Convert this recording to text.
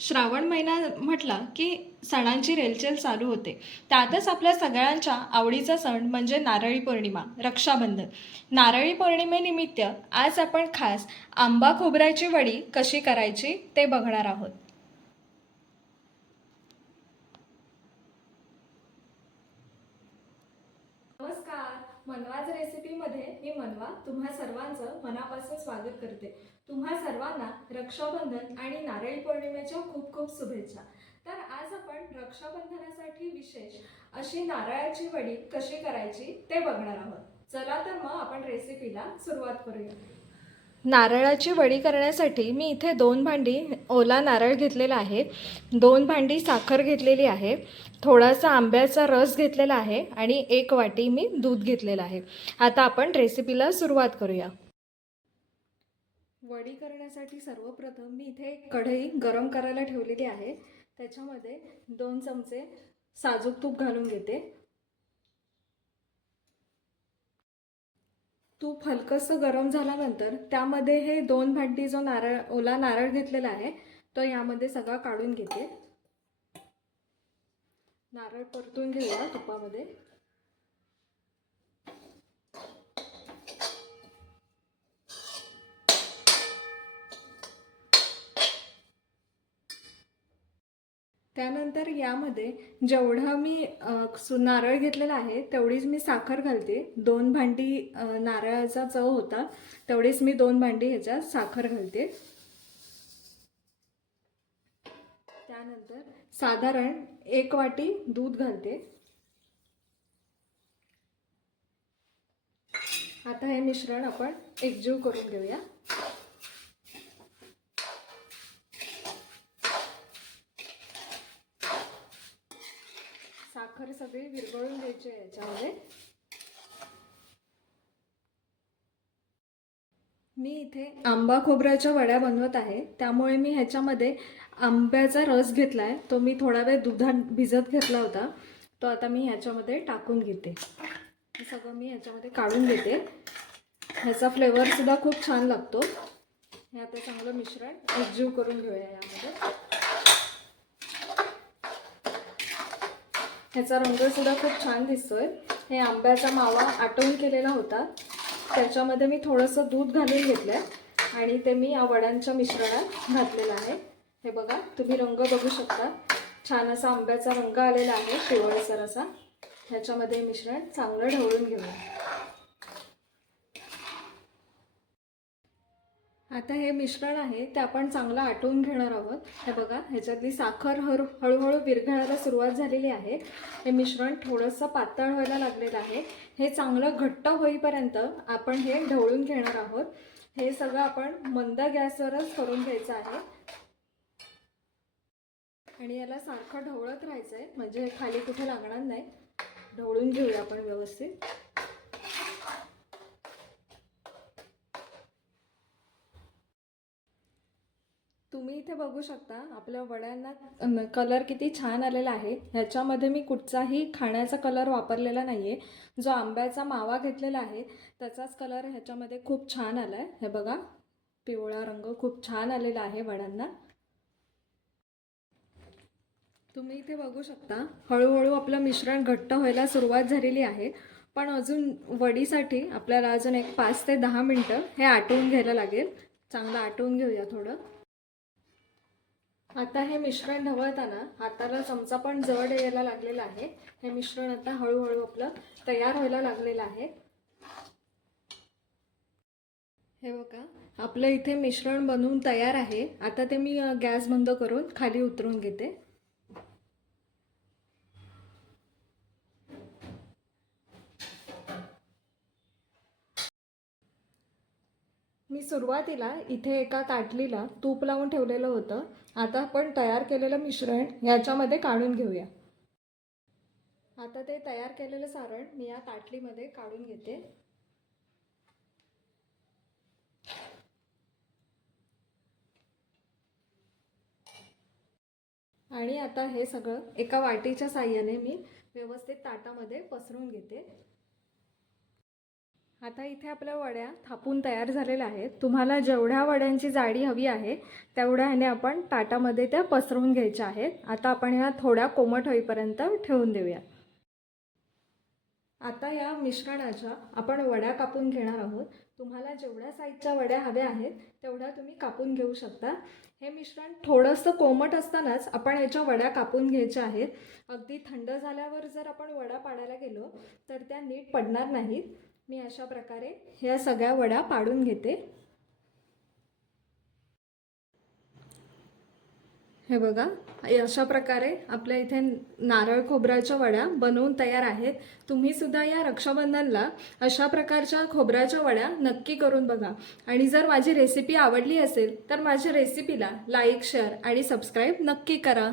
श्रावण महिना म्हटला की सणांची रेलचेल चालू होते. त्यातच आपल्या सगळ्यांच्या आवडीचा सण म्हणजे नारळी पौर्णिमा, रक्षाबंधन. नारळी पौर्णिमेनिमित्त आज आपण खास आंबा खोबऱ्याची वडी कशी करायची ते बघणार आहोत. नमस्कार. मनवाज रेसिपीमध्ये मी मनवा तुम्हा सर्वांचं मनापासून स्वागत करते. तुम्हा सर्वांना रक्षाबंधन आणि नारळी पौर्णिमेच्या खूप खूप शुभेच्छा. तर आज आपण रक्षाबंधनासाठी विशेष अशी नारळाची वडी कशी करायची ते बघणार आहोत. चला तर मग आपण रेसिपीला सुरुवात करूया. नारळाची वडी करण्यासाठी मी इथे 2 भांडी ओला नारळ घेतलेला आहे, 2 भांडी साखर घेतलेली आहे, थोडासा आंब्याचा रस घेतलेला आहे आणि 1 वाटी मी दूध घेतलेलं आहे. आता आपण रेसिपीला सुरुवात करूया. वडी करण्यासाठी सर्वप्रथम मी इथे कढई गरम करायला ठेवलेली आहे. त्याच्यामध्ये 2 चमचे साजूक तूप घालून घेते. तूप हलकंसं गरम झाल्यानंतर त्यामध्ये हे 2 भांडी जो ओला नारळ घेतलेला आहे तो यामध्ये सगळा काढून घेते. नारळ परतून घेऊया तुपामध्ये. त्यानंतर यामध्ये जेवढा मी नारळ घेतलेला आहे तेवढीच मी साखर घालते. 2 भांडी नारळाचा चव होता तेवढीच मी 2 भांडी ह्याच्यात साखर घालते. त्यानंतर साधारण 1 वाटी दूध घालते. आता हे मिश्रण आपण एकजीव करून घेऊया. साखर सगळी विरघळून घ्यायची आहे याच्यामध्ये. मी इथे आंबा खोबऱ्याच्या वड्या बनवत आहे, त्यामुळे मी ह्याच्यामध्ये आंब्याचा रस घेतला आहे. तो मी थोडा वेळ दुधात भिजत घेतला होता, तो आता मी ह्याच्यामध्ये टाकून घेते. हे सगळं मी ह्याच्यामध्ये काढून घेते. ह्याचा फ्लेवरसुद्धा खूप छान लागतो. हे आता चांगलं मिश्रण एकजीव करून घेऊया यामध्ये. ह्याचा रंगसुद्धा खूप छान दिसतोय. हे आंब्याचा मावा आटवून केलेला होता, त्याच्यामध्ये मी थोडंसं दूध घालून घेतलं आहे आणि ते मी या वड्यांच्या मिश्रणात घातलेलं आहे. हे बघा, तुम्ही रंग बघू शकता. छान असा आंब्याचा रंग आलेला आहे, पिवळसर असा. ह्याच्यामध्ये मिश्रण चांगलं ढवळून घेऊया. आता हे मिश्रण आहे ते आपण चांगलं आटवून घेणार आहोत. हे बघा, ह्याच्यातली साखर हळूहळू विरघळायला सुरुवात झालेली आहे. हे मिश्रण थोडंसं पातळ व्हायला लागलेलं आहे. हे चांगलं घट्ट होईपर्यंत आपण हे ढवळून घेणार आहोत. हे सगळं आपण मंद गॅसवरच करून घ्यायचं आहे आणि याला सारखं ढवळत राहायचं आहे, म्हणजे खाली कुठे लागणार नाही. ढवळून घेऊया आपण व्यवस्थित. तुम्ही इथे बघू शकता आपल्या वड्यांना कलर किती छान आलेला आहे. ह्याच्यामध्ये मी कुठचाही खाण्याचा कलर वापरलेला नाही आहे. जो आंब्याचा मावा घेतलेला आहे त्याचाच कलर ह्याच्यामध्ये खूप छान आला आहे. हे बघा, पिवळा रंग खूप छान आलेला आहे वड्यांना. तुम्ही इथे बघू शकता हळूहळू आपलं मिश्रण घट्ट व्हायला सुरुवात झालेली आहे. पण अजून वडीसाठी आपल्याला अजून एक 5 ते 10 मिनटं हे आटवून घ्यायला लागेल. चांगलं आटवून घेऊया थोडं. आता हे मिश्रण ढवळताना हाताला चमचा पण जड यायला लागलेला आहे. हे मिश्रण आता हळूहळू आपलं तयार व्हायला लागलेलं आहे. हे बघा, आपलं इथे मिश्रण बनवून तयार आहे. आता ते मी गॅस बंद करून खाली उतरून घेते. मी सुरुवातीला इथे एका ताटलीला तूप लावून ठेवलेलं होतं. आता आपण तयार केलेलं मिश्रण याच्यामध्ये काढून घेऊया. आता ते तयार केलेलं सारण मी या ताटलीमध्ये काढून घेते. आणि आता हे सगळं एका वाटीच्या साहाय्याने मी व्यवस्थित ताटामध्ये पसरून घेते. आता इथे आपल्या वड्या थापून तयार झालेल्या आहेत. तुम्हाला जेवढ्या वड्यांची जाडी हवी आहे तेवढ्या ह्याने आपण ताटामध्ये त्या पसरवून घ्यायच्या आहेत. आता आपण ह्या थोड्या कोमट होईपर्यंत ठेवून देऊया. आता या मिश्रणाच्या आपण वड्या कापून घेणार आहोत. तुम्हाला जेवढ्या साईजच्या वड्या हव्या आहेत तेवढ्या तुम्ही कापून घेऊ शकता. हे मिश्रण थोडंसं कोमट असतानाच आपण याच्या वड्या कापून घ्यायच्या आहेत. अगदी थंड झाल्यावर जर आपण वड्या पाडायला गेलो तर त्या नीट पडणार नाहीत. मी अशा प्रकारे ह्या सगळ्या वड्या पाडून घेते. हे बघा, अशा प्रकारे आपल्या इथे नारळ खोबऱ्याच्या वड्या बनवून तयार आहेत. तुम्ही सुद्धा या रक्षाबंधनला अशा प्रकारच्या खोबऱ्याच्या वड्या नक्की करून बघा. आणि जर माझी रेसिपी आवडली असेल तर माझ्या रेसिपीला लाईक, शेअर आणि सबस्क्राईब नक्की करा.